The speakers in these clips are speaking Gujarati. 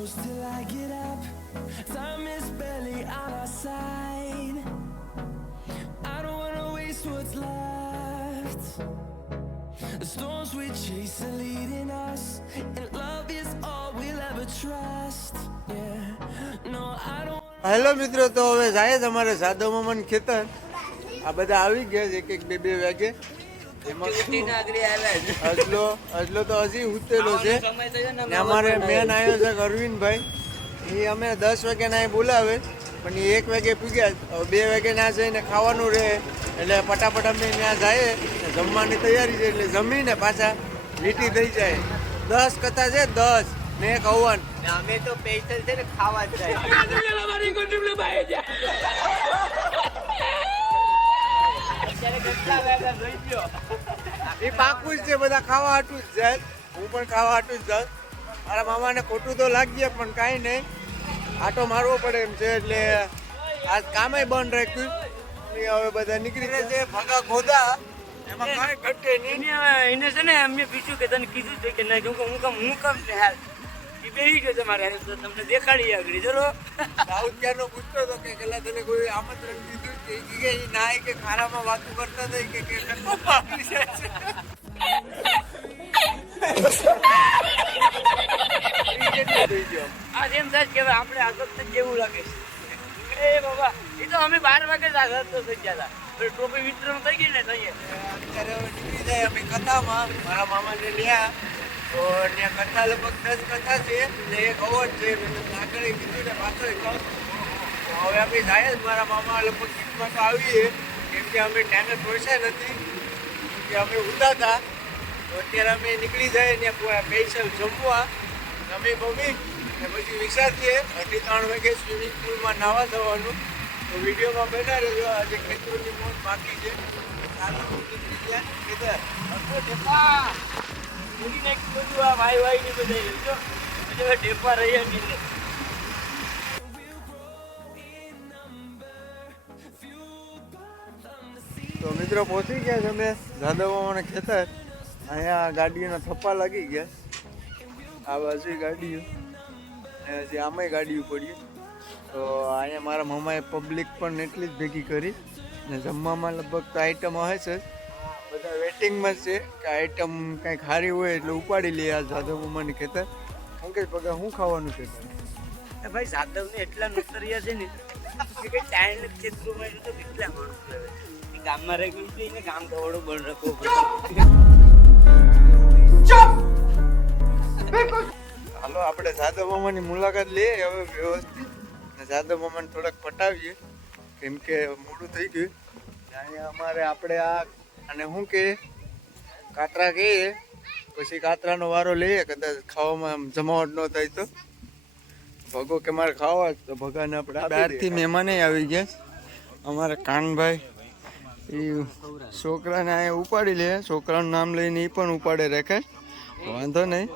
close till I get up. Time is barely on our side. I don't wanna waste what's left. The storms we chase are leading us, and love is all we'll ever trust. Yeah, no, I don't. Hello મિત્રો તો હવે જાય જ અમારે સાદો મમન ખેતર આ બધા આવી ગયા છે એક એક બે બે વાગે? અજલો અજલો તો હજી ઉતરેલો છે. ને અમારે મેન આયોજક અરવિંદભાઈ. એ અમે દસ વાગે ના બોલાવે પણ એ એક વાગે પૂગ્યા. બે વાગે ના જઈને ખાવાનું રહે એટલે ફટાફટ અમે ત્યાં જાય જમવાની તૈયારી છે એટલે જમીને પાછા લીટી થઈ જાય. દસ કથા છે દસ ને એક હવન. અમે તો સ્પેશિયલ છે ને ખાવા જ જાય એ પાકું જ છે બધા ખાવા હાટું જ જાય. હું પણ ખાવા હાટું જ જાઉં. મારા મામાને ખોટું તો લાગીએ પણ કાંઈ નહીં. આટો મારવો પડે એમ છે એટલે આજ કામે બંધ રાખ્યું. હવે બધા નીકળી ગયા. છે ફાંકા ખોદા એમાં કાંઈ ઘટે નહીં. એને એને છે ને અમે બીજું કે તને કીધું છે કે નહીં હું કામ હું કામ છે હાલ એ બેસી ગયો તમારે તો તમને દેખાડી આગળ ચલો સાઉથ પૂછતો હતો કે પેલા તને કોઈ આમંત્રણ દીધું કે ઈ કે ના કે ખારામાં વાતું કરતા હતા કે કે કંકોપ છે. ઈ કેટલો થઈ ગયો આ જેમ થાય કે આપણે આગળ જેવું લાગે છે? એ બાબા એ તો અમે બાર વાગે જ આગળ તો થઈ ગયા હતા. ટોપી વિતરણ થઈ ગઈ ને તઈએ અત્યારે હવે નીકળી જાય અમે કથામાં. મારા મામાને લ્યા. તો ત્યાં કથા લગભગ દસ કથા છે ને એક અવોર્ડ છે આગળ કીધું ને પાછળ તો હવે અમે જાય જ મારા મામા લગભગ ગીતમાં તો આવીએ, કેમ કે અમે ટાઈમે પહોંચ્યા નથી. કેમ કે અમે ઉતા અત્યારે અમે નીકળી જાય ને સ્પેશિયલ જમવા. અમે મમ્મી, ને પછી વિચારીએ અઢી ત્રણ વાગે સ્વિમિંગ પુલમાં નાવા થવાનું તો વિડીયોમાં બેઠા રહેજો, આજે ખેતરોની મોજ બાકી છે. સારું, નીકળી ગયા. તો મિત્રો પહોંચી ગયા છે અમે. જાદવવાના ખેતર. અહીંયા ગાડીઓના થપ્પા લાગી ગયા. આ બાજુ ગાડીઓ. હજી આમાંય ગાડીઓ પડી. તો અહીંયા મારા મામાએ પબ્લિક પણ એટલી જ ભેગી કરી. ને જમવામાં લગભગ તો આઈટમ હશે જ. બધા વેટિંગમાં જ છે કે આઈટમ કંઈક સારી હોય એટલે ઉપાડી લઈએ આ જાદવ ઉમાની ખેતર. હું કે પગા શું ખાવાનું છે તારે? ભાઈ જાદવ ને એટલા નુસરિયા છે ને કે કઈ ટાઈમ ક્ષેત્રોમાં તો કેટલા માણસ આવે? ગામમાં રહી ગયું છે એને ગામ દોડો બળ રાખવો હાલો આપણે જાદવ મામાની મુલાકાત લઈએ હવે વ્યવસ્થિત. ને જાદવ મામાને થોડાક પટાવીએ કેમ કે મોડું થઈ ગયું. ને અહીંયા અમારે આપણે આ અને શું કે કાતરા કહીએ પછી કાતરાનો વારો લઈએ કદાચ ખાવામાં આમ જમાવટ ન થાય તો. ભગો કે મારે ખાવા તો ભગાને આપણે બહારથી મહેમાને આવી ગયા અમારે કાનભાઈ એ છોકરાને અહીંયા ઉપાડી લે છોકરાનું નામ લઈને એ પણ ઉપાડે રાખે. વાંધો નહીં.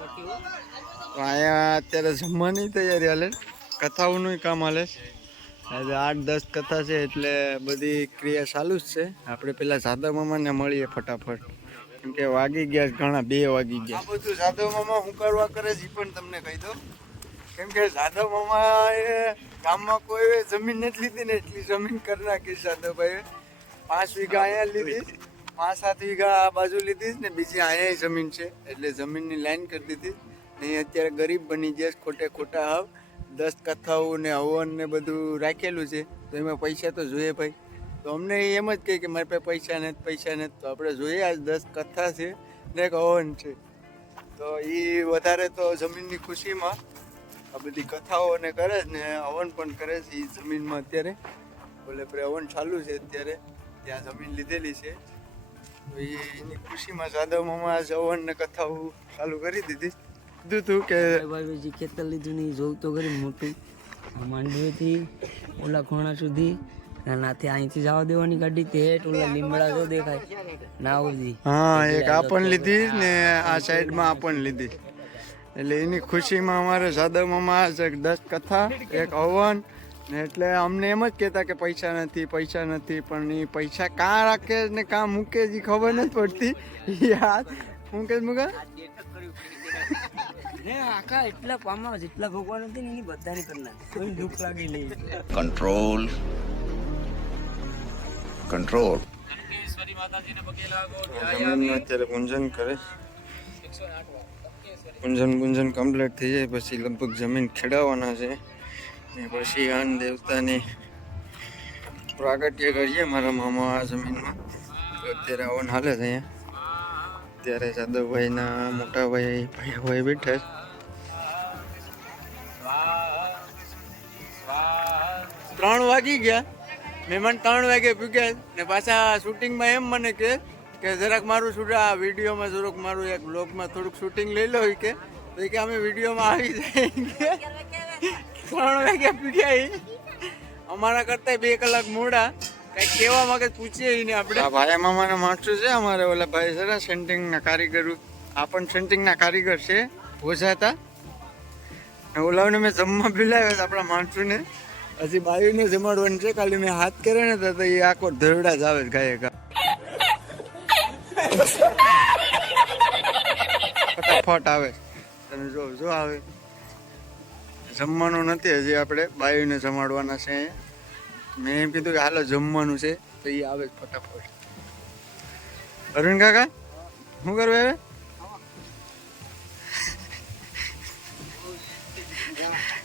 તો અહીંયા અત્યારે જમવાની તૈયારી હાલે. કથાઓનું કામ હાલે છે. આજે આઠ દસ કથા છે એટલે બધી ક્રિયા ચાલુ જ છે. આપણે પેલા સાદા મામાને મળીએ ફટાફટ. કેમ કે વાગી ગયા ઘણા બે વાગી ગયા. બધું સાદા મામા હું કરવા કરે છે પણ તમને કહી દઉં. કેમ કે સાદા મામા એ ગામમાં કોઈ જમીન નથી લીધી ને એટલી જમીન કરી નાખી સાદાભાઈએ પાંચ વીઘા અહીંયા લીધી, પાંચ સાત વીઘા આ બાજુ લીધી ને બીજી અહીંયા જમીન છે. એટલે જમીનની લાઈન કરી દીધી નહીં અત્યારે ગરીબ બની ગયા ખોટે ખોટા હાવ. દસ કથાઓ ને હવન ને બધું રાખેલું છે, તો એમાં પૈસા તો જોઈએ ભાઈ. તો અમને એમ જ કહે કે મારી પાસે પૈસા નથી પૈસા નથી. તો આપણે જોઈએ આજ દસ કથા છે ને એક હવન છે. તો એ વધારે તો જમીનની ખુશીમાં આ બધી કથાઓ ને કરે છે ને, હવન પણ કરે છે એ જમીનમાં અત્યારે. બોલે આપણે હવન ચાલુ છે અત્યારે, ત્યાં જમીન લીધેલી છે. તો એ એની ખુશીમાં જાદવ મામા હવન ને કથાઓ ચાલુ કરી દીધી. કીધું તું કે ભાઈ ખેતર લીધું નહીં જોવું તો કરી મોટું. માંડવીથી ઓલા ખોણા સુધી. નાથી અહીંથી જવા દેવાની ગાડી. તે ઓલા લીમડા જો દેખાય. ના સુધી હા એક આપણ પણ લીધી ને આ સાઈડમાં આપણ પણ લીધી. એટલે એની ખુશીમાં અમારે જાદવ મામા છે દસ કથા એક હવન. એટલે અમને એમ જ કહેતા કે પૈસા નથી પૈસા નથી પણ એ પૈસા કાં રાખે ને કાં મૂકે છે ખબર નથી પડતી. યાર હું કે મૂકે ને આખા એટલા પામમાં જેટલા ભગવાન હતી ને એની બધાની કરી નાખી. કોઈ દુઃખ લાગી લઈ control. Control. અત્યારે પૂંજન કરે. પૂંજન પૂંજન કમ્પ્લીટ થઈ જાય પછી લગભગ જમીન ખેડાવવાના છે. ને પછી આન દેવતાની પ્રાગટ્ય કરીએ મારા મામા આ જમીનમાં. અત્યારે હવન હાલે છે અહીંયા. ત્યારે જાદવભાઈના મોટા ભાઈ ભાઈ ભાઈ બેઠા છે. ત્રણ વાગી ગયા. મહેમાન ત્રણ વાગે પૂગ્યા ને પાછા શૂટિંગમાં એમ મને કે કે જરાક મારું શૂટ, આ વિડીયોમાં જરાક મારું એક બ્લોગમાં થોડુંક શૂટિંગ લઈ લો કે. તો કે અમે વિડીયોમાં આવી જાય ત્રણ વાગે પૂગ્યા. અમારા કરતા બે કલાક મોડા. કઈ કેવા માંગે પૂછીએ એને આપણે. ભાઈ મામાના માણસો છે અમારે ઓલા ભાઈ છે ને સેન્ટિંગના કારીગર. આ પણ સેન્ટિંગના કારીગર છે ઓછાતા ઓલાવને મેં જમવા પીલાવ્યા આપણા માણસોને. હજી બાયુને જમાડવાનું છે ખાલી મેં હાથ કર્યો ને તો એ આખો ધરડા જ આવે ગાયે ગા. ફટાફટ આવે. તમે જો જો આવે. જમવાનું નથી હજી આપણે, બાયુને જમાડવાના છે મેં એમ કીધું કે હાલો જમવાનું છે તો એ આવે ફટાફટ. અરુણ કાકા શું કરવું હવે?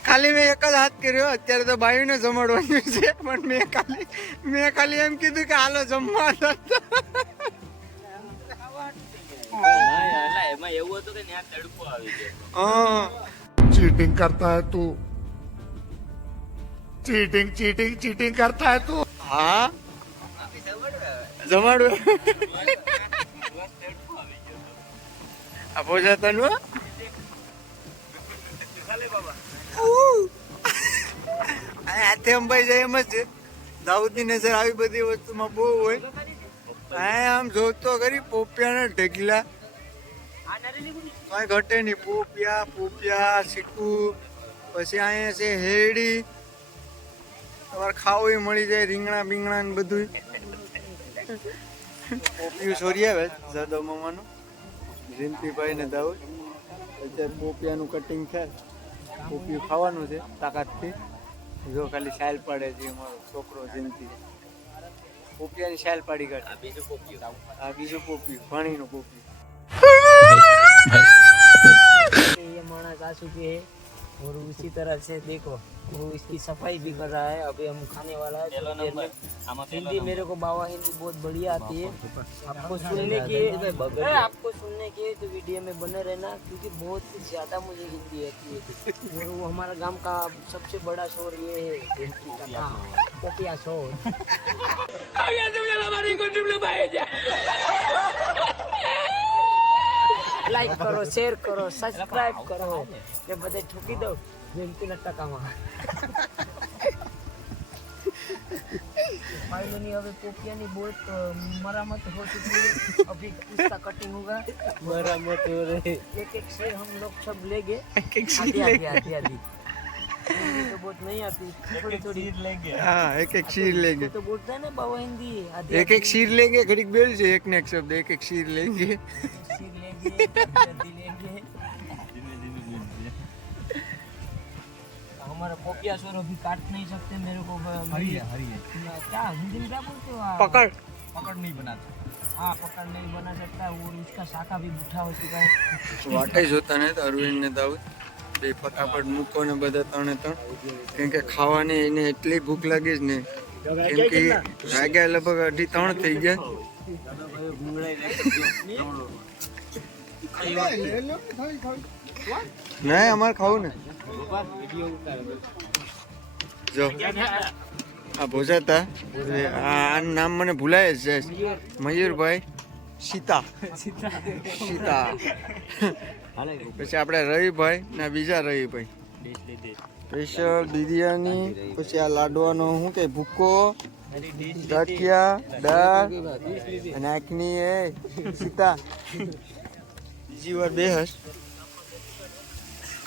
ખાલી મેં એક જ હાથ કર્યો અત્યારે તો બાયુને જમાડવાનું છે પણ મેં ખાલી મેં ખાલી એમ કીધું કે હાલો જમવા ચીટિંગ કરતા એવું ચીટિંગ ચીટિંગ ચીટિંગ કરતા है तू। હા જમાડું આપો છે તને હાથે અંબાઈ જાય એમ જ દાઉદની નજર આવી બધી વસ્તુમાં બહુ હોય હા આમ જોતો કરી પોપિયાના ઢગલા કઈ ઘટે નહીં પોપિયા પોપિયા સીકુ પછી અહીંયા છે હેડી તમારે ખાવું મળી જાય રીંગણા બીંગણા ને બધું પોપિયું છોરી આવે જાદવ મામાનું. રિમ્પીભાઈ ને દાઉદ અત્યારે પોપિયાનું કટિંગ થાય પોપિયું ખાવાનું છે તાકાતથી. જો ખાલી સાયલ પાડે છે અમારો છોકરો જિંદગી પોપિયાની સાયલ પાડી કાઢે. બીજું પોપિયું આ બીજું પોપિયું પાણીનું પોપિયું. એ માણસ આ સુધી और उसी तरह से देखो वो इसकी सफ़ाई भी कर रहा है अभी हम खाने वाला है में हिंदी मेरे को बाबा हिंदी बहुत बढ़िया आती है। आपको सुनने की आपको सुनने की तो वीडियो में बने रहना क्योंकि बहुत ज़्यादा मुझे हिंदी आती है। और वो हमारा गाँव का सबसे बड़ा शोर ये है पोपिया शोर। લાઈક કરો શેર કરો સબસ્ક્રાઇબ કરો કે બધે ઠોકી દો જેમતીના ટકામાં फाइनली अभी पोपियानी बहुत अ, मरम्मत हो चुकी है अभी इसका कटिंग होगा मरम्मत हो रही एक एक शेर हम लोग सब लेंगे आधी आधी आधी आधी हिंदी तो एक एक शीर हाँ, लेंगे। तो ना बाबा हिंदी एक एक शीर लेंगे बेल से एक ने एक शब्द एक एक शीर लेंगे हमारा पोपिया अभी काट नहीं सकते मेरे को हरी है हरी है। क्या हिंदी में क्या बोलते हो पकड़। पकड़ नहीं बनाते। हाँ पकड़ नहीं बना सकता और उसका शाखा भी मुठा हो चुका है। वाकई जोता नहीं अरविंद ने दाऊद બે ફટાફટ મૂકો ને બધા ત્રણે ત્રણ. કેમ કે ખાવાની એને એટલી ભૂખ લાગી જ ને કેમ કે વાગ્યા લગભગ અઢી ત્રણ થઈ ગયા. ના અમારે ખાવું ને. જો. આ ભોજાતા. આ નામ મને ભૂલાય જ છે મયુરભાઈ. સીતા. સીતા. પછી આપણે રવિભાઈ ને બીજા રવિભાઈ. સ્પેશિયલ બિરયાની પછી આ લાડવાનો શું કે ભૂકો ગાંઠિયા દાળ અને આખની એ સીતા. બીજી વાર બે હશ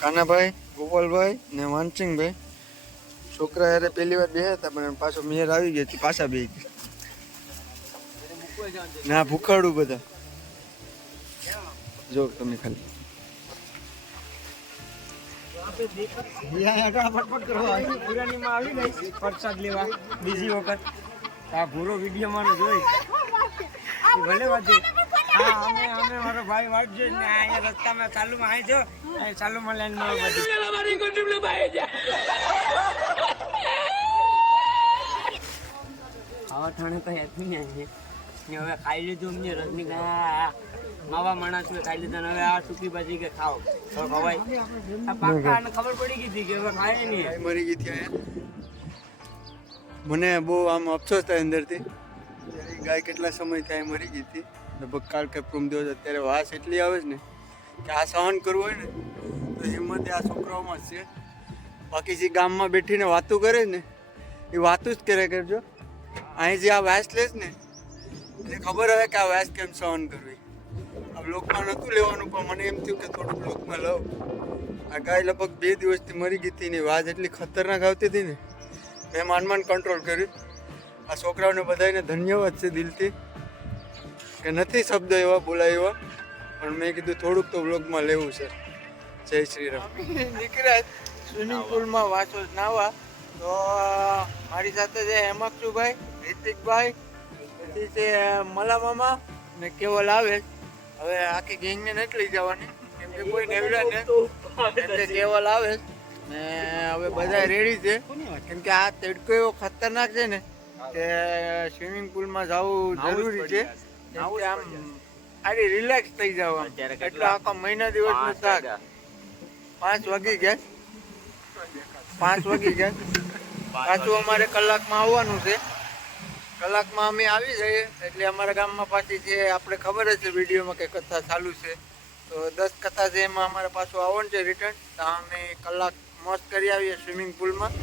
કાનાભાઈ ગોપાલભાઈ ને માનસિંહભાઈ. છોકરા યારે પહેલી વાર બે હતા પણ પાછો મેર આવી ગયો પાછા બે ના ભૂખાડું બધા. જો તમે ખાલી. પુરાણીમાં આવી ગઈ પ્રસાદ લેવા બીજી વખત. આ ભૂરો વીડિયો મારો જોઈ ભલે હા અમે અમે મારો ભાઈ વાંચજો ને અહીંયા રસ્તામાં ચાલુમાં આવી જો અહીં ચાલુમાં લાઈનમાં બધું. આવા ઠાણે કઈ હતું નહીં ને હવે ખાઈ લીધું અમને રજનીકાંત. માવા માણસ ખાઈ લીધા હવે આ સૂકી ભાજી કે ખાઓ. પાક્કા ખબર પડી ગઈ હતી કે હવે ખાય નહીં. મરી ગઈ હતી મને બહુ આમ અફસોસ થાય અંદરથી. ગાય કેટલા સમય થાય મરી ગઈ હતી. લગભગ કાળ કે પૂમ દિવસ અત્યારે વાસ એટલી આવે છે ને કે આ સહન કરવું હોય ને, તો હિંમત આ છોકરાઓમાં જ છે. બાકી જે ગામમાં બેઠીને વાતું કરે ને, એ વાતું જ કરે કરજો. અહીં જે આ વાસ લેશ ને, એને ખબર હવે કે આ વાસ કેમ સહન કરવી? બ્લોકમાં નહોતું લેવાનું, પણ મને એમ થયું કે થોડુંક બ્લોકમાં લઉં. આ ગાય લગભગ બે દિવસથી મરી ગઈ હતી ને વાજ એટલી ખતરનાક આવતી હતી ને મેં માંડ કંટ્રોલ કર્યું. આ છોકરાઓને બધાને ધન્યવાદ છે દિલથી, કે નથી શબ્દ એવા બોલાય એવા, પણ મેં કીધું થોડુંક તો વ્લોગમાં લેવું છે. જય શ્રી રામ નીકળ્યા સ્વિમિંગ પુલમાં વાંચો નાવા તો મારી સાથે છે હેમક્ષુભાઈ રિતિકભાઈ, પછી છે મલા મામા ને કેવલ આવે. હવે આખી ગેંગને નથી લઈ જવાની. કેમ કે કોઈ નેવડા ને એટલે કેવલ આવે ને હવે બધા રેડી છે. કેમ કે આ તડકો એવો ખતરનાક છે ને કે સ્વિમિંગ પુલમાં જવું જરૂરી છે. આમ આડી રિલેક્સ થઈ જાવ એટલે આખા મહિના દિવસ નો થાક પાંચ વાગી ગયા. પાંચ વાગી ગયા. પાછું અમારે કલાકમાં આવવાનું છે. કલાકમાં અમે આવી જઈએ. એટલે અમારા ગામમાં પાછી જે આપણે ખબર જ છે, વિડીયોમાં કે કથા ચાલુ છે. તો દસ કથા છે એમાં અમારે પાછું આવવાનું છે રિટર્ન તો અમે કલાક મસ્ત કરી આવીએ સ્વિમિંગ પુલમાં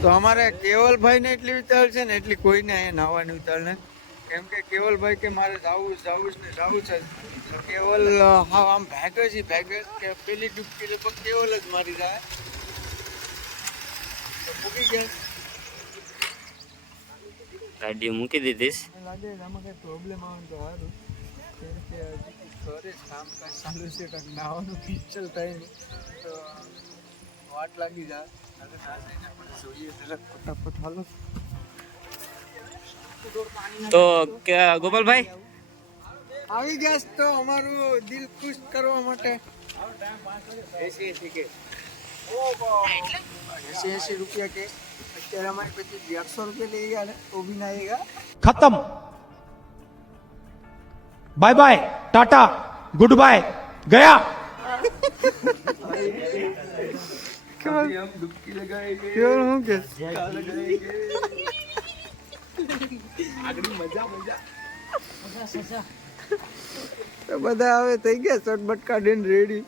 તો અમારે કેવલભાઈને એટલી વિચાર છે ને, એટલી કોઈને અહીંયા નાહવાની વિચાર નથી. કેમ કે કેવલભાઈ કે મારે જાવું જાવું જ ને જાવું છે. તો કેવલ હા, આમ ભાગે છે, ભાગે કે પેલી ડૂબકી લગભગ કેવલ જ મારી જાય. તો પૂકી ગયા. ગાડી મૂકી દીધીશ લાગે આમાં કઈ પ્રોબ્લેમ આવે તો સારું કેમ કે ઘરે કામકાજ ચાલુ છે કંઈક નાવાનું કિચલ થાય તો વાટ લાગી જાય. હાલો આપણે જોઈએ જરાક ફટાફટ. હાલો. તો કે ગોપાલભાઈ? આવી ગયા તો અમારું દિલ ખુશ કરવા માટે. એસી એસી કે. એસી એસી રૂપિયા કે. अगर हमारे पति डेढ़ सौ रुपये लेगा ना तो भी ना आएगा खत्म बाय બધા હવે થઈ ગયા ચટબટ કાઢીને રેડી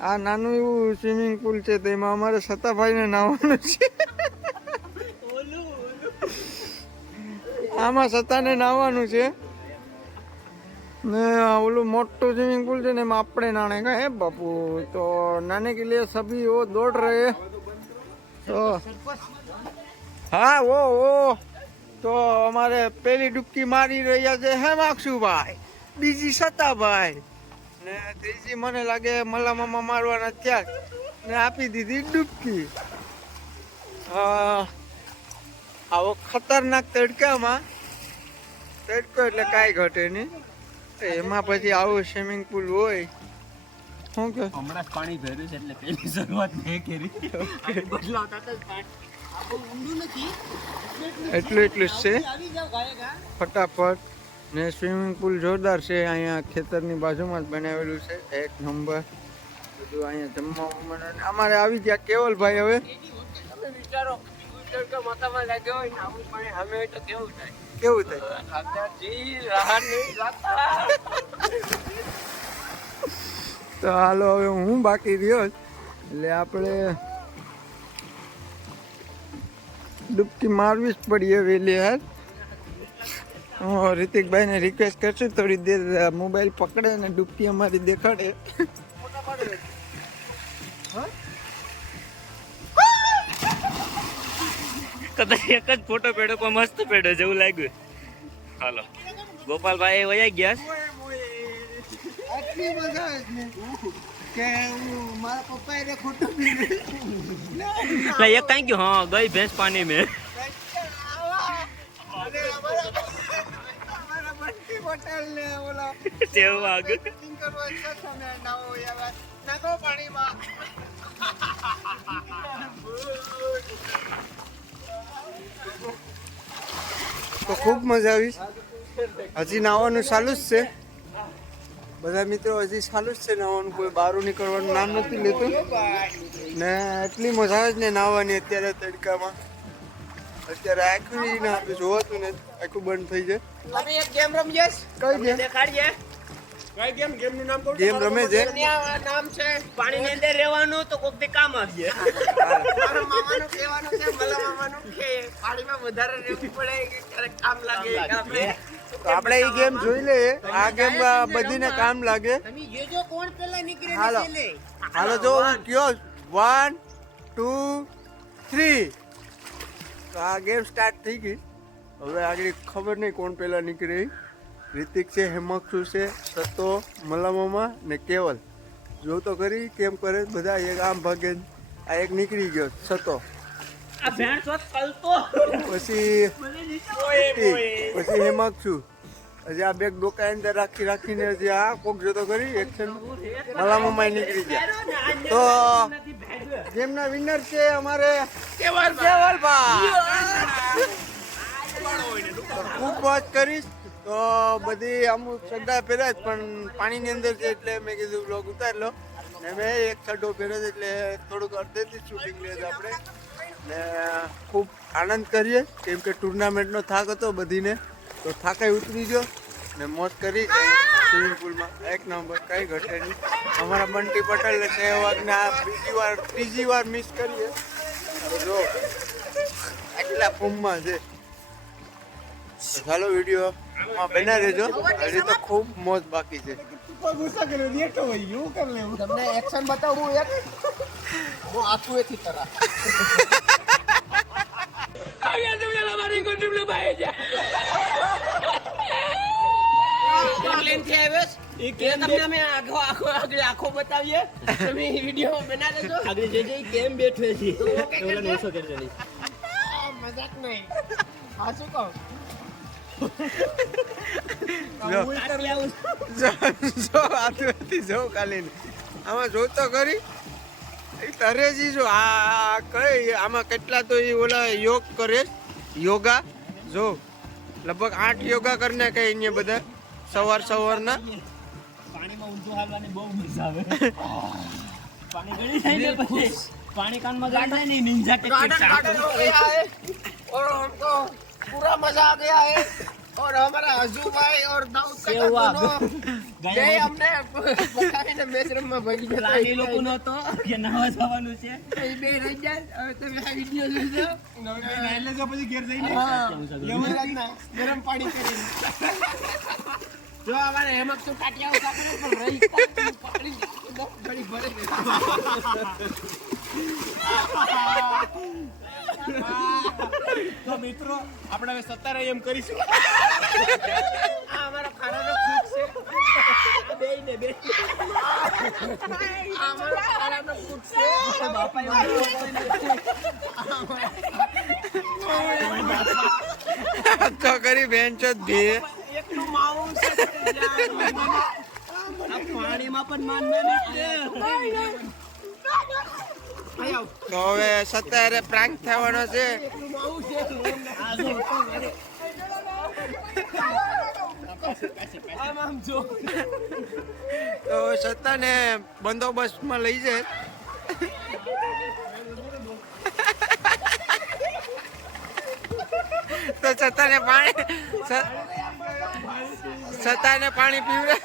આ નાનું એવું સ્વિમિંગ પુલ છે તેમાં અમારે સતાફાઈને નાવાનું છે. આમાં સતાને નાહવાનું છે. ને ઓલું મોટું સ્વિમિંગ પુલ છે ને એમાં આપણે નાણે કા હે બાપુ? તો નાને કે લીએ સભી ઓ દોડ રહે. તો હા, ઓ ઓ. તો અમારે પેલી ડૂબકી મારી રહ્યા છે, હે હેમાક્ષુભાઈ બીજી સતાભાઈ ને ત્રીજી મને લાગે મલ્લા મારવાના ત્યાં ને આપી દીધી ડૂબકી. હા. આવો ખતરનાક તડકામાં. તડકો એટલે કાંઈ ઘટે નહીં. એમાં પછી આવું સ્વિમિંગ પુલ હોય. શું કે હમણાં પાણી ભર્યું છે એટલે પેલી શરૂઆત મેં કરી. બદલાવતા એટલું એટલું જ છે. ફટાફટ. ને સ્વિમિંગ પુલ જોરદાર છે. અહીંયા ખેતરની બાજુમાં જ બનાવેલું છે. એક નંબર. બધું અહીંયા જમવા અમારે આવી ગયા કેવલભાઈ હવે. તમે વિચારો તડકો માથામાં લાગ્યો હોય આવું પાણી સામે તો કેવું થાય? કેવું થાય? ખાતાજી રાહ નહીં લાગતા તો હાલો હવે હું બાકી રહ્યો એટલે આપણે ડૂબકી મારવી જ પડીએ વહેલી યાર હું રિતિકભાઈને રિક્વેસ્ટ કરશું થોડી દેર મોબાઈલ પકડે અને ડૂબકી અમારી દેખાડે. કદાચ એક જ ફોટો પેડો પણ મસ્ત પેડો જેવું લાગ્યું. હાલો. ગોપાલભાઈ વયા ગયા. આટલી મજા આવે છે ને? કે મારા પપ્પા એને ખોટું એક કઈ ગયું હા ગઈ ભેંસ પાણી મેં. પાણીમાં. તો ખૂબ મજા આવી. હજી નાવાનું ચાલુ જ છે. બધા મિત્રો હજી ચાલુ જ છે નાવાનું. કોઈ બહાર નીકળવાનું નામ નથી લેતું. ને એટલી મજા આવે જ ને નાવાની અત્યારે તડકામાં. અત્યારે આખું આપણે જોવાતું ને આખું બંધ થઈ જાય. અમે ગેમ રમે છે? નામ છે પાણીની અંદર રહેવાનું તો કોકથી કામ આવીએ મારા મામાનું કહેવાનું છે મલા મામાનું કે પાણીમાં વધારે રહેવું પડે કે કામ લાગે આપણે આપણે એ ગેમ જોઈ લઈએ આ ગેમ બધીને કામ લાગે? તમે જોજો કોણ પેલા નીકળે હાલો. હાલો જો હું કયો? વન ટુ થ્રી તો આ ગેમ સ્ટાર્ટ થઈ ગઈ. હવે આગળ ખબર નહીં કોણ પહેલા નીકળે. રિતિક છે હેમક્ષુ છે સતો મલામામા ને કેવલ. જો તો કરી કેમ કરે બધા? એક આમ ભાગે આ એક નીકળી ગયો સતો. પછી પછી હેમક્ષુ હજી આ બેગ ડોકા અંદર રાખી રાખીને હજી આ કોક જોતો કરી એક્શન મલામામા નીકળી ગયા. તો જેમના વિનર છે અમારે કેવલભાઈ ખૂબ વાત કરીશ તો બધી અમુક સડ્ડા પહેર્યા જ, પણ પાણીની અંદર છે એટલે મેં કીધું બ્લોગ ઉતારી લો. ને મેં એક સડ્ડો પહેર્યો છે એટલે થોડુંક અડધેથી શૂટિંગ લે આપણે. ને ખૂબ આનંદ કરીએ, કેમ કે ટુર્નામેન્ટનો થાક હતો બધીને. તો થાકાઈ ઉતરી ગયો. ને મોજ કરી સ્વિમિંગ પુલમાં એક નંબર કંઈ ઘટે નહીં. અમારા બંટી પટેલ સહેવાગને આ બીજી વાર, ત્રીજી વાર મિસ કરીએ. જો, આટલા ફૂમમાં છે. ચાલો વીડિયો માં બના રહેજો. હજી તો ખૂબ મોજ બાકી છે. તમને એક્શન બતાવું એક હું આખું એથી કરા તમને અમે આખો આખો આગળ આખો બતાવીએ. તમે વીડિયો બના દેજો. આગળ જે જે કેમ બેઠો છે? ઓછો કરજો મજાક નહીં. હા શું કહું? જો. આતુરથી જો કાલીન આમાં જોતો કરી જો આ કઈ આમાં કેટલા તો એ ઓલા યોગ કરે? યોગા? જો લગભગ આઠ યોગા કરીને કઈ અહીંયા બધા સવાર સવારના. પાણીમાં પાણી કાનમાં ગાડે નહીં નિંજા કે ચાકુ ઓર ઓર पूरा मजा आ गया है और हमारा हजू भाई और दाऊद का सेहवाग। दोनों બે અમને બતાવીને મેચ રમવા ભાગી ગયા રાની લોકોનો તો કે નાવા જવાનું છે એ બે રહી ગયા હવે તમે આ વિડીયો જોજો હા, યમરાજના ગરમ પાણી કરીને જો અમારે હેમક તો ટાટિયાઓ કાપડે પણ રહી કાપી પાણી બહુ ઘડી ભરે તો મિત્રો આપણે હવે સત્તર એમ કરીશું. આ અમારો ખારાનો ફૂટ છે. આ બેય ને બે આ અમારો ખારાનો ફૂટ છે. તો કરી બેન છો બે એકનું માવું છે પાણીમાં પણ માન મેં તો હવે સત્યારે પ્રાંક થવાનો છે. તો સત્તાને બંદોબસ્તમાં લઈ જાય. તો સત્તાને પાણી સત્તાને પાણી પીવડે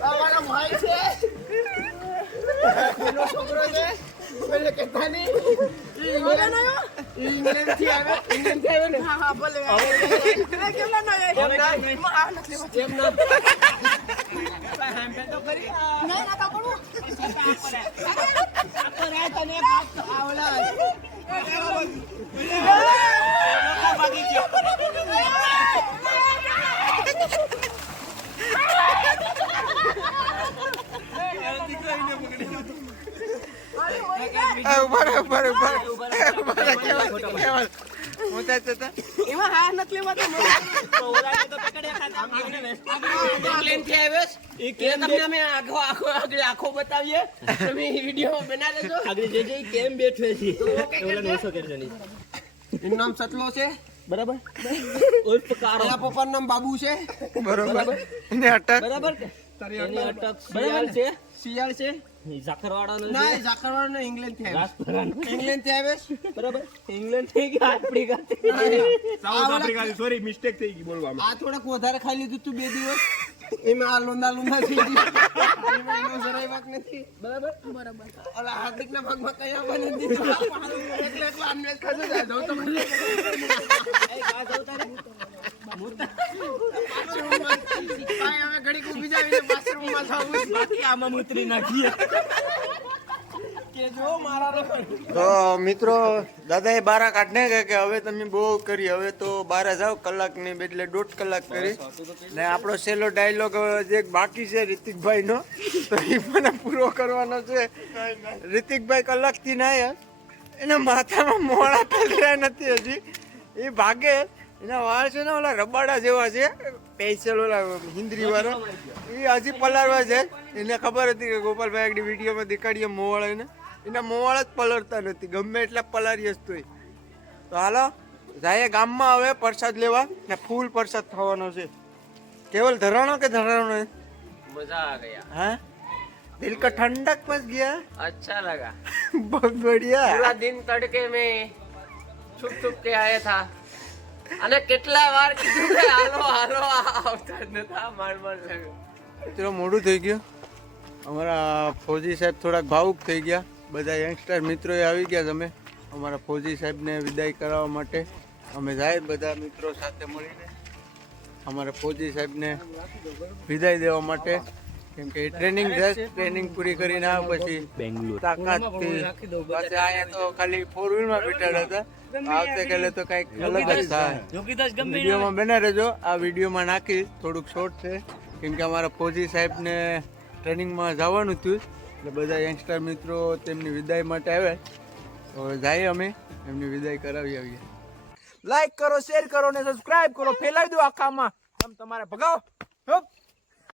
અમારો ભાઈ છે પેલો છોકરો છે પેલે કહેતા નહીં ઇંગ્લેન્ડથી આવે ઇંગ્લેન્ડથી આવે ને હા હા ભલે કેમના ના કેમ ના તો કરી ના ના કાપડું રે તને એક વાત આ ઓલા એ ઊભા રહો, ઊભા રહો, ઊભા રહો. એ ઊભા રહો, કેવલ, કેવલ. હું ત્યાં જતા. એમાં હાર નથી લેવા તો ઇંગ્લેન્ડથી એ તમને અમે આખો આખો આગળ આખો બતાવીએ. તમે વીડિયો બના લેજો આગળ જે જે કેમ બેઠો છે. એનું નામ સતલો છે. બરાબર? ઉર્ફ કારો એના પપ્પાનું નામ બાબુ છે. બરાબર. એને અટક. બરાબર તારી અટક બરાબર છે. શિયાળ છે. ના ને ઇંગ્લેન્ડથી આવે ઇંગ્લેન્ડથી આવ્યો બરાબર? ઇંગ્લેન્ડથી કે Africa South Africa sorry mistake થઈ ગઈ બોલવામાં. આ થોડાક વધારે ખાઈ લીધું તું બે દિવસ. એમાં આ લોંદા લોંદા થઈ એમાં એનો જરાય વાંક નથી. બરાબર? બરાબર ઓલા હાર્દિકના ભાગમાં કઈ આવવા નથી એટલે એકલો અન્વેષ ખાધો જાય જાઉં તો મને. હવે ઘડીક ઊભી જાવીને બાથરૂમમાં બાકી આમાં મૂતરી નાખીએ. તો મિત્રો દાદાએ બારા કાઢને કે કે હવે તમે બહુ કરી હવે તો બારા જાઓ કલાકની એટલે દોઢ કલાક કરી. ને આપણો છેલ્લો ડાયલોગ જે બાકી છે રિતિકભાઈનો તો એ મને પૂરો કરવાનો છે. રિતિકભાઈ કલાકથી ના એના માથામાં મોડા પલર્યા નથી હજી. એ ભાગે. એના વાળ છે ને ઓલા રબાડા જેવા છે. પેન્સિલ ઓલા હિન્દ્રી વાળા એ હજી પલારવા છે એને ખબર હતી કે ગોપાલભાઈ આગળ વિડીયોમાં દેખાડીએ મોવાળા એના મોવાળ જ પલળતા નથી. ગમે એટલા પલળીએ જ તોય. તો હાલો જાય ગામમાં હવે પ્રસાદ લેવા. ને ફૂલ પ્રસાદ થવાનો છે. કેવલ ધરાણો કે ધરાણો મજા આ ગયા હા? દિલ કા ઠંડક પસ ગયા? અચ્છા લગા. બહુ બઢિયા. પૂરા દિન તડકે મે છુપ છુપ કે આયા થા. અને કેટલા વાર કીધું કે હાલો હાલો આવતા જ નતા માર માર લાગ્યો તેરો મોડું થઈ ગયો. અમારા ફોજી સાહેબ થોડાક ભાવુક થઈ ગયા. બધા યંગસ્ટર મિત્રોએ આવી ગયા તમે. અમારા ફોજી સાહેબને વિદાય કરાવવા માટે. અમે જાય બધા મિત્રો સાથે મળીને અમારા ફોજી સાહેબને વિદાય દેવા માટે. કેમ કે ટ્રેનિંગ ટ્રેનિંગ પૂરી કરીને આવે પછી બેંગ્લોર. તાકાતથી પાછા અહીંયા તો ખાલી ફોર વ્હીલમાં બેઠેલા હતા. આવતે કાલે તો કંઈક અલગ જ થાય. વિડીયોમાં બના રહેજો. આ વિડીયોમાં નાખી થોડુંક શોર્ટ છે. કેમ કે અમારા ફોજી સાહેબને ટ્રેનિંગમાં જવાનું થયું. એટલે બધા યંગસ્ટર મિત્રો તેમની વિદાય માટે આવે. તો જાય અમે, એમની વિદાય કરાવી આવીએ. લાઈક કરો શેર કરો ને સબસ્ક્રાઇબ કરો. ફેલાવી દો આખામાં. તમ તમારે ભગાવો.